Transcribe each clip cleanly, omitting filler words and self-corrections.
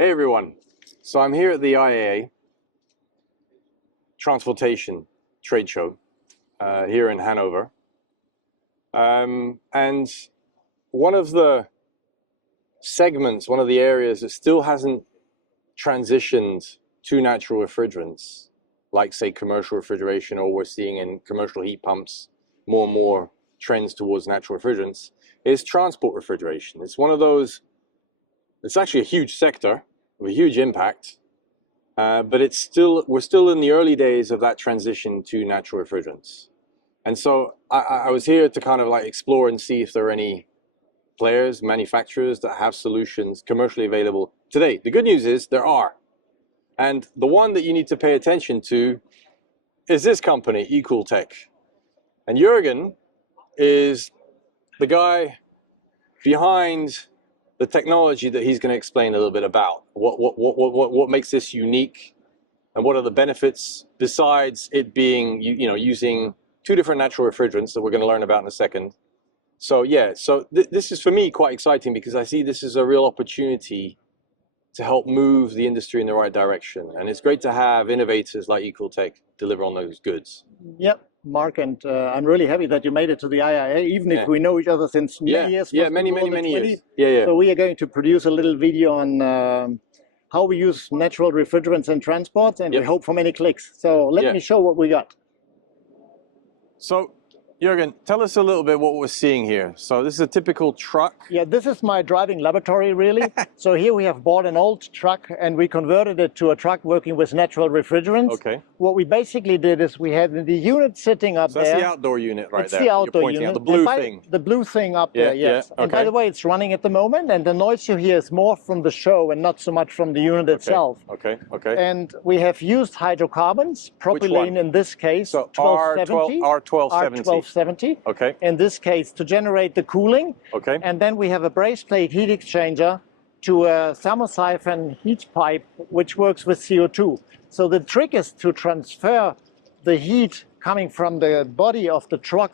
Hey everyone, so I'm here at the IAA Transportation Trade Show here in Hanover. And one of the segments, one of the areas that still hasn't transitioned to natural refrigerants, like say commercial refrigeration, or we're seeing in commercial heat pumps more and more trends towards natural refrigerants, is transport refrigeration. It's one of those, it's actually a huge sector with a huge impact, but we're still in the early days of that transition to natural refrigerants. And so I was here to kind of like explore and see if there are any players, manufacturers that have solutions commercially available today. The good news is there are. And the one that you need to pay attention to is this company, Ecooltec. And Jurgen is the guy behind the technology that he's going to explain a little bit about. What makes this unique, and what are the benefits besides it being, using two different natural refrigerants that we're going to learn about in a second. So yeah, this is for me quite exciting because I see this as a real opportunity to help move the industry in the right direction. And it's great to have innovators like Ecooltec deliver on those goods. Yep, Mark, and I'm really happy that you made it to the IIA, even if we know each other since many years. Yeah, many years. Yeah. So we are going to produce a little video on how we use natural refrigerants in transport, and we hope for many clicks. So let me show what we got. So, Jurgen, tell us a little bit what we're seeing here. So this is a typical truck. Yeah, this is my driving laboratory, really. So here we have bought an old truck and we converted it to a truck working with natural refrigerants. Okay. What we basically did is we had the unit sitting up there. That's the outdoor unit right there. It's the outdoor unit. The blue thing. The blue thing up there, yes. Yeah, okay. And by the way, it's running at the moment, and the noise you hear is more from the show and not so much from the unit itself. Okay. And we have used hydrocarbons, propylene in this case, so 1270. R1270. Okay. In this case, to generate the cooling. Okay. And then we have a braze plate heat exchanger to a thermosiphon heat pipe, which works with CO2. So the trick is to transfer the heat coming from the body of the truck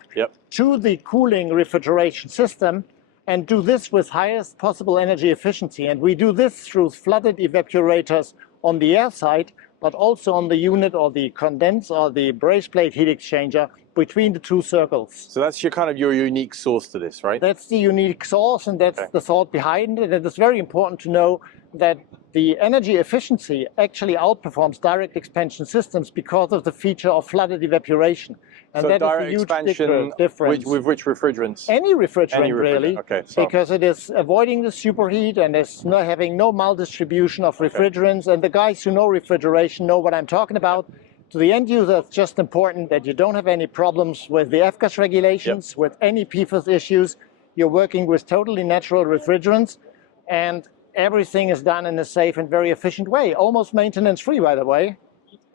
to the cooling refrigeration system, and do this with highest possible energy efficiency. And we do this through flooded evaporators on the air side, but also on the unit or the condenser or the braze plate heat exchanger between the two circles. So that's your unique source to this, right? That's the unique source, and that's the thought behind it. And it's very important to know that the energy efficiency actually outperforms direct expansion systems because of the feature of flooded evaporation. And so that direct is a huge expansion difference. With which refrigerants? Any refrigerant, really, so. Because it is avoiding the superheat and is having no maldistribution of refrigerants. And the guys who know refrigeration know what I'm talking about. To the end user, it's just important that you don't have any problems with the F-gas regulations, with any PFAS issues. You're working with totally natural refrigerants, and everything is done in a safe and very efficient way, almost maintenance-free, by the way.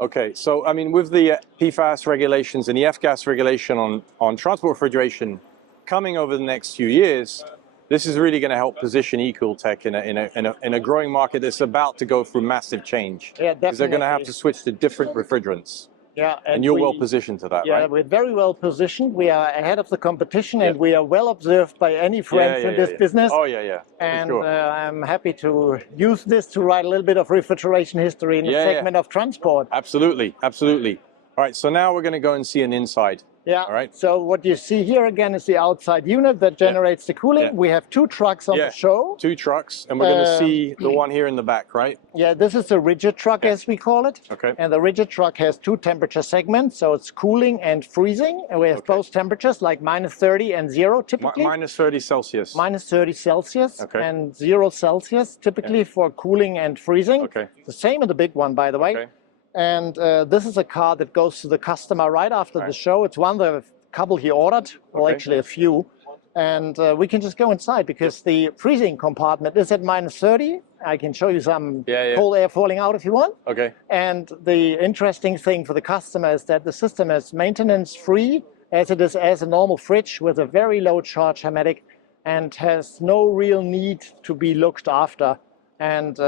Okay, so I mean, with the PFAS regulations and the F-gas regulation on transport refrigeration coming over the next few years, this is really going to help position Ecooltec in a growing market that's about to go through massive change. Yeah, definitely. Because they're going to have to switch to different refrigerants. Yeah, and you're well positioned to that, right? Yeah, we're very well positioned. We are ahead of the competition, and we are well observed by any friends in this business. Oh, yeah. And I'm happy to use this to write a little bit of refrigeration history in the segment of transport. Absolutely. All right, so now we're going to go and see an inside. Yeah, all right. So what you see here again is the outside unit that generates the cooling. We have two trucks on the show. Two trucks, and we're going to see the one here in the back, right? Yeah, this is a rigid truck, as we call it. Okay. And the rigid truck has two temperature segments, so it's cooling and freezing. And we have both temperatures, like -30 and 0 typically. -30 Celsius. -30 Celsius and 0 Celsius, typically for cooling and freezing. Okay. The same in the big one, by the way. Okay. And this is a car that goes to the customer right after the show. It's one of the couple he ordered, well, actually a few. And we can just go inside because the freezing compartment is at -30. I can show you some cold air falling out if you want. Okay. And the interesting thing for the customer is that the system is maintenance-free, as it is as a normal fridge with a very low charge hermetic, and has no real need to be looked after. And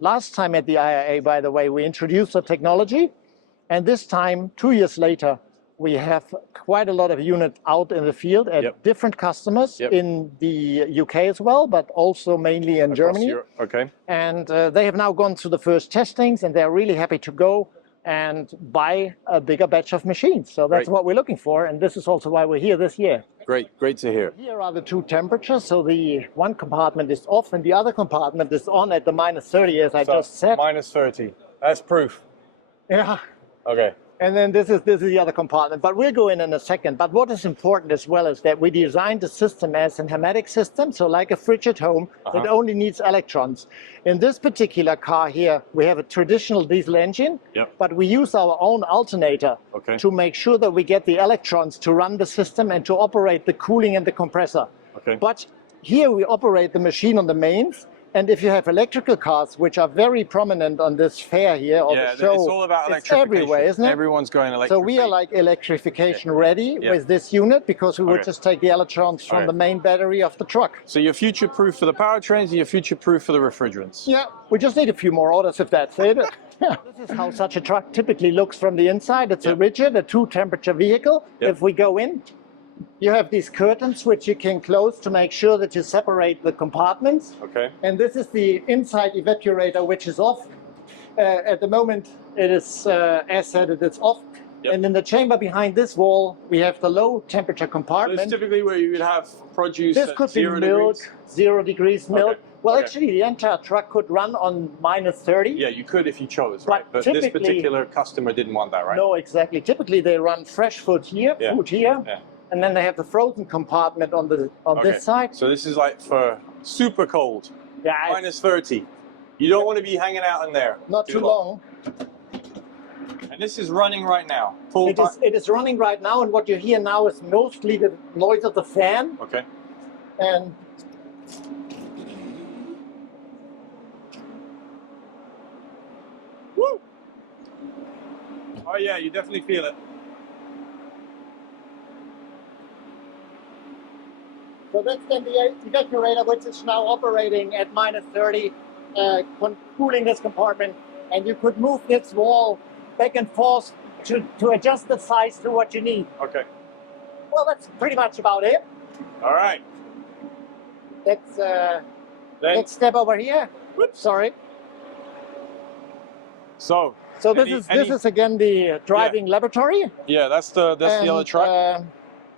last time at the IAA, by the way, we introduced the technology. And this time, 2 years later, we have quite a lot of units out in the field at Yep. different customers Yep. in the UK as well, but also mainly in Across Germany. Europe. Okay. And they have now gone through the first testings, and they're really happy to go and buy a bigger batch of machines. So that's Great. what we're looking for, and this is also why we're here this year. Great to hear. Here are the two temperatures. So the one compartment is off, and the other compartment is on at the -30, as I just said. -30. That's proof. Yeah. Okay. And then this is the other compartment, but we'll go in a second. But what is important as well is that we designed the system as an hermetic system, so like a fridge at home that only needs electrons. In this particular car here, we have a traditional diesel engine, but we use our own alternator to make sure that we get the electrons to run the system and to operate the cooling and the compressor. Okay. But here we operate the machine on the mains. And if you have electrical cars, which are very prominent on this fair here, or the show, it's all about it's electrification. everywhere, isn't it? Everyone's going electric. So we are like electrification ready with this unit, because we would just take the electrons from the main battery of the truck. So you're future-proof for the powertrains, and you're future-proof for the refrigerants. Yeah, we just need a few more orders if that's it. This is how such a truck typically looks from the inside. It's a rigid, a 2-temperature vehicle. If we go in, you have these curtains which you can close to make sure that you separate the compartments. Okay. And this is the inside evaporator, which is off. At the moment, it is, as said, it is off. And in the chamber behind this wall, we have the low temperature compartment. So it's typically where you would have produce This at could be 0 milk, degrees? 0 degrees milk. Okay. Well, actually, the entire truck could run on -30. Yeah, you could if you chose, right? But this typically- particular customer didn't want that, right? No, exactly. Typically, they run fresh food here, and then they have the frozen compartment on this side. So this is like for super cold, Yeah, -30. You don't want to be hanging out in there. not too long. And this is running right now. It is running right now, and what you hear now is mostly the noise of the fan. Okay. And Woo! Oh yeah, you definitely feel it. so that's then the evaporator, which is now operating at -30, cooling this compartment. And you could move this wall back and forth to adjust the size to what you need. Okay. Well, that's pretty much about it. All right. Let's step over here. Whoops, sorry. So this is again the driving laboratory. Yeah, that's the other truck.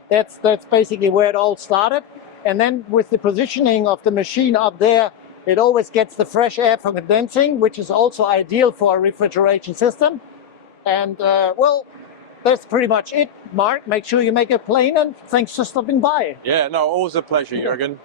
That's basically where it all started. And then with the positioning of the machine up there, it always gets the fresh air from condensing, which is also ideal for a refrigeration system. And well, that's pretty much it. Mark, make sure you make it plain, and thanks for stopping by. Yeah, no, always a pleasure, Jurgen.